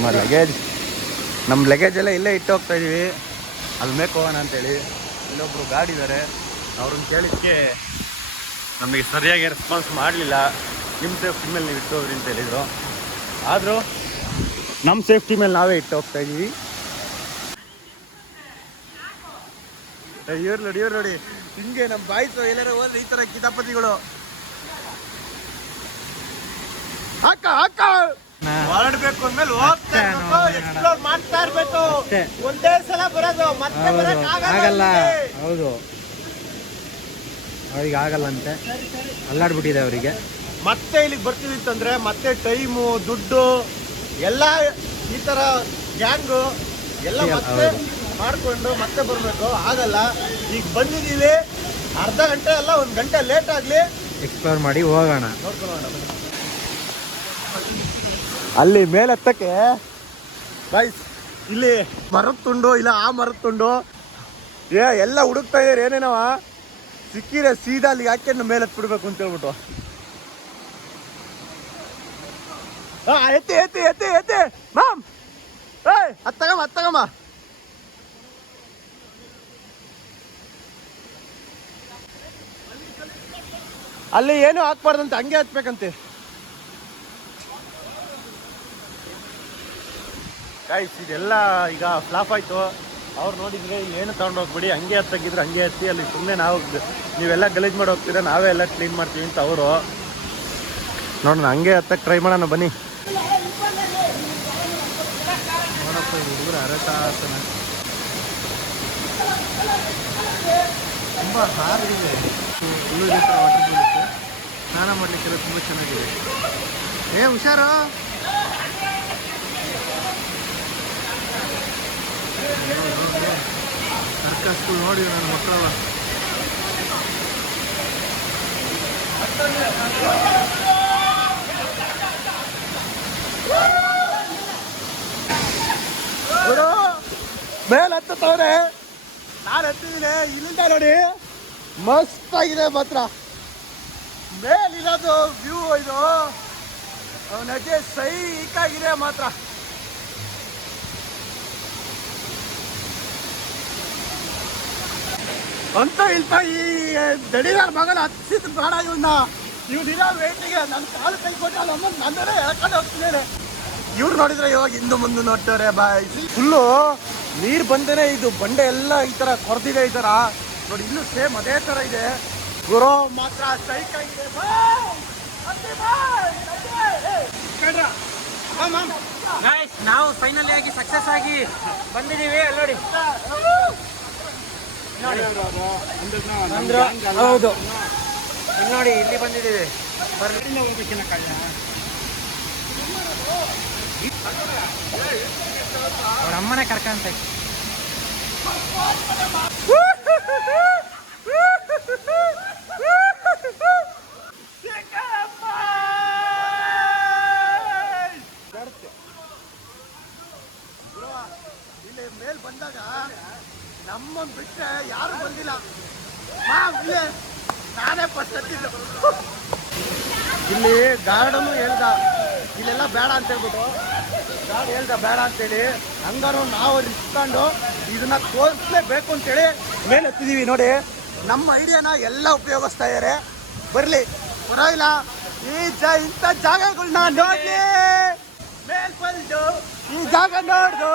ನಮ್ಮ ಲಗೇಜ್ ನಮ್ಮ ಲಗೇಜ್ ಎಲ್ಲ ಇಲ್ಲೇ ಇಟ್ಟು ಹೋಗ್ತಾ ಇದೀವಿ. ಅಲ್ಲಿ ಮೇಕ್ ಹೋಗೋಣ ಅಂತೇಳಿ. ಇಲ್ಲೊಬ್ರು ಗಾಡಿ ಇದ್ದಾರೆ ಅವ್ರನ್ನ ಕೇಳಿದ್ದಕ್ಕೆ ನಮಗೆ ಸರಿಯಾಗಿ ರೆಸ್ಪಾನ್ಸ್ ಮಾಡಲಿಲ್ಲ. ನಿಮ್ಮ ಸೇಫ್ಟಿ ಮೇಲೆ ನೀವು ಇಟ್ಟು ಹೋಗ್ರಿ ಅಂತ ಹೇಳಿದರು ಆದರೂ ನಮ್ಮ ಸೇಫ್ಟಿ ಮೇಲೆ ನಾವೇ ಇಟ್ಟು ಹೋಗ್ತಾ ಇದ್ದೀವಿ ಇವ್ರು ನೋಡಿ ಇವ್ರು ನೋಡಿ. ಹಿಂಗೆ ನಮ್ಮ ಬಾಯ್ಸು ಎಲ್ಲರೂ ಹೋದ್ರೆ ಈ ಥರ ಕಿತಾಪತಿಗಳು. ಹಾಕ ಹಾಕ. ಹೊರಡ್ಬೇಕು ಅಂದ್ಮೇಲೆ ಇರ್ಬೇಕು, explore ಮಾಡ್ತಾ ಇರ್ಬೇಕು. ಒಂದೇ ಸಲ ಬರೋದು ಮತ್ತೆ ಬರಕ್ ಆಗಲ್ಲ ಹೌದು. ಅವ್ರಿಗೆ ಆಗಲ್ಲಂತೆ ಅಲ್ಲಾಡ್ಬಿಟ್ಟಿದೆ ಅವರಿಗೆ. ಮತ್ತೆ ಇಲ್ಲಿಗೆ ಬರ್ತೀವಿ ಅಂತಂದ್ರೆ ಮತ್ತೆ ಟೈಮು ದುಡ್ಡು ಎಲ್ಲ ಈ ತರ ಗ್ಯಾಂಗು ಎಲ್ಲ. ಮತ್ತೆ ಮಾಡ್ಕೊಂಡು ಮತ್ತೆ ಬರಬೇಕು. ಆಗಲ್ಲ. ಈಗ ಬಂದಿದ್ದೀವಿ. ಅರ್ಧ ಗಂಟೆ ಅಲ್ಲ ಒಂದು ಗಂಟೆ ಲೇಟ್ ಆಗಲಿ. ಎಕ್ಸ್ಪ್ಲೋರ್ ಮಾಡಿ ಹೋಗೋಣ. ಅಲ್ಲಿ ಮೇಲೆ ಹತ್ತಕ್ಕೆ ಬಾಯ್ಸ್ ಇಲ್ಲಿ ಮರದ ತುಂಡು, ಇಲ್ಲ ಆ ಮರದ ತುಂಡು. ಏ, ಎಲ್ಲ ಹುಡುಕ್ತಾ ಇದಾರೆ, ಏನೇನವ? ಸಿಕ್ಕಿರೆ ಸೀದಾ ಅಲ್ಲಿ ಯಾಕೆ ಮೇಲೆ ಹತ್ಬಿಡ್ಬೇಕು ಅಂತ ಹೇಳ್ಬಿಟ್ಟು. ಎತ್ತಿ ಎತ್ತಿ ಎತ್ತಿ ಎತ್ತಿ. ಮಾಮ್. ಏಯ್ ಹತ್ತಗಮ್ಮ ಹತ್ತಗಮ್ಮ ಅಲ್ಲಿ ಏನು ಹಾಕ್ಬಾರ್ದಂತೆ ಹಂಗೆ ಹತ್ಬೇಕಂತೆ ಗಾಯ್ಸ್ ಇದೆಲ್ಲ ಈಗ ಫ್ಲಾಪ್ ಆಯ್ತು. ಅವ್ರು ನೋಡಿದ್ರೆ ಏನು ತಗೊಂಡು ಹೋಗ್ಬಿಡಿ, ಹಂಗೆ ಹತ್ತಗಿದ್ರೆ ಹಂಗೆ ಹತ್ತಿ ಅಲ್ಲಿ ಸುಮ್ಮನೆ ನಾವು ನೀವೆಲ್ಲ ಗಲೀಜ್ ಮಾಡಿ ಹೋಗ್ತೀರಾ, ನಾವೇ ಎಲ್ಲ ಕ್ಲೀನ್ ಮಾಡ್ತೀವಿ ಅಂತ ಅವರು. ನೋಡೋಣ, ಹಂಗೆ ಹತ್ತಕ್ಕೆ ಟ್ರೈ ಮಾಡೋಣ, ಬನ್ನಿ. ನೋಡಪ್ಪ ಹುಡುಗರು ಅರಟಾಸನ ತುಂಬ ಹಾರಿದೆ ಸ್ನಾನ ಮಾಡಲಿಕ್ಕೆಲ್ಲ ತುಂಬ ಚೆನ್ನಾಗಿದೆ. ಏ, ಹುಷಾರು. ಸರ್ಕಸ್ಗಳು ನೋಡಿ ನನ್ನ ಮಕ್ಕಳಲ್ಲ ಮೇಲೆ ಹತ್ತವ್ರೆ ನಾನು ಹತ್ತಿದ್ದೀನಿ ಇಲ್ಲಿಂದ ನೋಡಿ. ಮಸ್ತ್ ಆಗಿದೆ ಮಾತ್ರ ಮೇಲಿರೋದು ವ್ಯೂ ಇದು. ಅವನಕ್ಕೆ ಸೈಕಾಗಿದೆ ಮಾತ್ರ. ಅಂತ ಹೇಳ್ತಾ ಈ ದಡಿದಾರ ಮಗನ ಹತ್ತಿಸಿದ ಬೇಡ ಇವನ್ನ. ಇವ್ನಿರೋ ವೇಟಿಗೆ ನನ್ನ ಕಾಲು ಕೈ ಕೊಟ್ಟಲ್ಲ ಅಮ್ಮ ನನ್ನೇ ಹೇಳ್ಕೊಂಡು ಹೋಗ್ತಿದ್ದೇನೆ. ಇವ್ರು ನೋಡಿದ್ರೆ ಇವಾಗ ಹಿಂದೆ ಮುಂದೆ ನೋಡ್ತಾರೆ ಬಾಯ್. ಫುಲ್ಲು ನೀರು ಬಂದೇನೆ ಇದು ಬಂಡೆ ಎಲ್ಲ ಈ ತರ ಕೊರೆದಿದೆ ಈ ತರ. ನೋಡಿ ಇಲ್ಲೂ ಸೇಮ್ ಅದೇ ತರ ಇದೆ. ಗುರು ಮಾತ್ರ ಸೈಕ್ ಆಗಿದೆ. ನಾವು ಫೈನಲಿ ಆಗಿ ಸಕ್ಸಸ್ ಆಗಿ ಬಂದಿದ್ದೀವಿ ಅಲ್ಲಿ ನೋಡಿ. ನೋಡಿ. ಹೌದು. ಇಲ್ಲಿ ನೋಡಿ ಇಲ್ಲಿ ಬಂದಿದ್ದೀವಿ. ಬರ್ಲಿ. ಅವ್ರ ಅಮ್ಮನೇ ಕರ್ಕಂತ. ಇಲ್ಲಿ ಮೇಲ್ ಬಂದಾಗ ನಮ್ಮನ್ ಬಿಟ್ಟರೆ ಯಾರು ಬಂದಿಲ್ಲ. ನಾನೇ ಫಸ್ಟ್ ಹತ್ತಿದ್ದು. ಇಲ್ಲಿ ಗಾರ್ಡನು ಹೇಳ್ದ. ಇಲ್ಲೆಲ್ಲ ಬೇಡ ಅಂತ ಹೇಳ್ಬಿಟ್ಟು. ಗಾರ್ಡ್ ಹೇಳ್ದ ಬೇಡ ಅಂತೇಳಿ ಹಂಗಾರು ನಾವು ಇಟ್ಕೊಂಡು ಇದನ್ನ ತೋರಿಸ್ಲೇಬೇಕು ಅಂತೇಳಿ ಮೇಲೆ ಹತ್ತಿದೀವಿ ನೋಡಿ. ನಮ್ಮ ಐಡಿಯಾನ ಎಲ್ಲ ಉಪಯೋಗಿಸ್ತಾ ಇದ್ದಾರೆ ಬರಲಿ. ಪರವಾಗಿಲ್ಲ ಈ ಜ ಇಂಥ ಜಾಗಗಳನ್ನ ನೋಡಿ ಮೇಲ್ಪಲ್ದು ಈ ಜಾಗ ನೋಡ್ದು.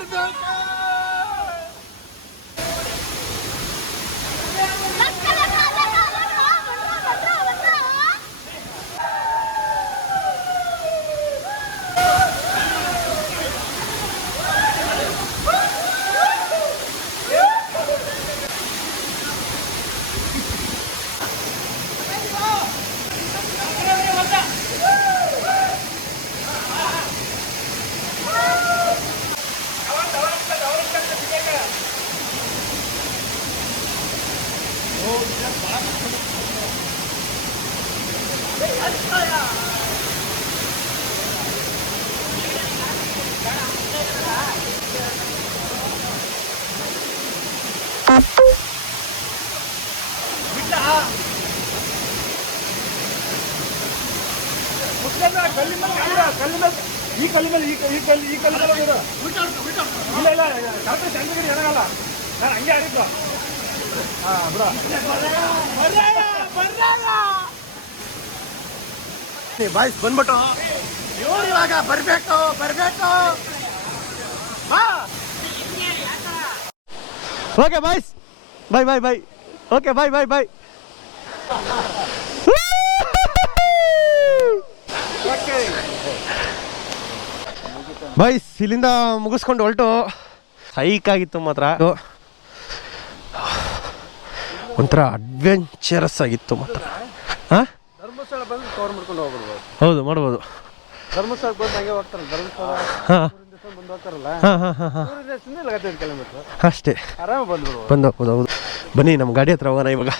Arda! ಈ ಕಲ್ಲಿ ಮೇಲೆ ಈ ಈ ಕಲ್ಲಿ ಈ ಕಲ್ಲಿ ಮೇಲೆ ಇರು. ಇಲ್ಲ ಇಲ್ಲ ಕರೆಕ್ಟ್ ಚಂದ್ರಗಿರಿ ಏನಾಗಲ್ಲ ನಾನು ಹಂಗೆ ಆಡಿದ್ದು ಹಾ ಬಿಡ ಬಾಯ್ಸ್ ಬಂದ್ಬಿಟ್ಟು. ಇವ್ರು ಇವಾಗ ಬರಬೇಕು ಬರಬೇಕು. ಬಾ. Okay boys bye bye bye. Okay bye bye bye. Boys ಇಲ್ಲಿಂದ ಮುಗಿಸ್ಕೊಂಡು ಹೊರಟು. ಹೈಕ್ ಆಗಿತ್ತು ಮಾತ್ರ. ಒಂಥರ ಅಡ್ವೆಂಚರಸ್ ಆಗಿತ್ತು ಮಾತ್ರ. ಹಾಂ ಕವರ್ ಮಾಡ್ಕೊಂಡು ಹೋಗ್ಬಿಡ್ಬೋದು. ಹೌದು ಮಾಡ್ಬೋದು. ಧರ್ಮಸ್ಥಳಕ್ಕೆ ಬಂದು ಹಂಗೆ ಹೋಗ್ತಾರೆ. ಧರ್ಮಸ್ಥಳ ಹಾಂ. ಬಂದು ಹೋಗ್ತಾರಲ್ಲ? ಹಾಂ ಹಾಂ ಹಾಂ ಹಾಂ. ದೇಶದಿಂದ ಲಗತ್ತೈದು ಕಿಲೋಮೀಟ್ರ್. ಅಷ್ಟೇ. ಆರಾಮ ಬಂದ್ಬಿಡ್ಬೋದು. ಬಂದು ಹೋಗ್ಬೋದು ಹೌದು. ಬನ್ನಿ ನಮ್ಮ ಗಾಡಿ ಹತ್ರ ಹೋಗೋಣ ಇವಾಗ.